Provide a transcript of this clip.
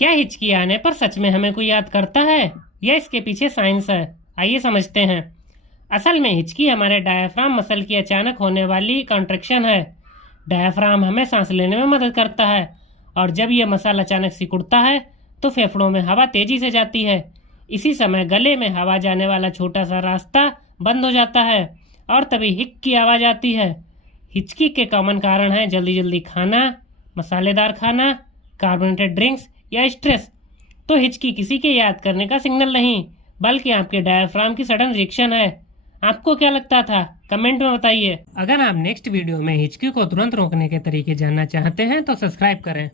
क्या हिचकी आने पर सच में हमें कोई याद करता है या इसके पीछे साइंस है? आइए समझते हैं। असल में हिचकी हमारे डायाफ्राम मसल की अचानक होने वाली कॉन्ट्रैक्शन है। डायाफ्राम हमें सांस लेने में मदद करता है और जब यह मसल अचानक सिकुड़ता है तो फेफड़ों में हवा तेजी से जाती है। इसी समय गले में हवा जाने वाला छोटा सा रास्ता बंद हो जाता है और तभी हिक की आवाज़ आती है। हिचकी के कॉमन कारण हैं जल्दी जल्दी खाना, मसालेदार खाना, कार्बोनेटेड ड्रिंक्स या स्ट्रेस। तो हिचकी किसी के याद करने का सिग्नल नहीं, बल्कि आपके डायफ्राम की सडन रिएक्शन है। आपको क्या लगता था? कमेंट में बताइए। अगर आप नेक्स्ट वीडियो में हिचकी को तुरंत रोकने के तरीके जानना चाहते हैं तो सब्सक्राइब करें।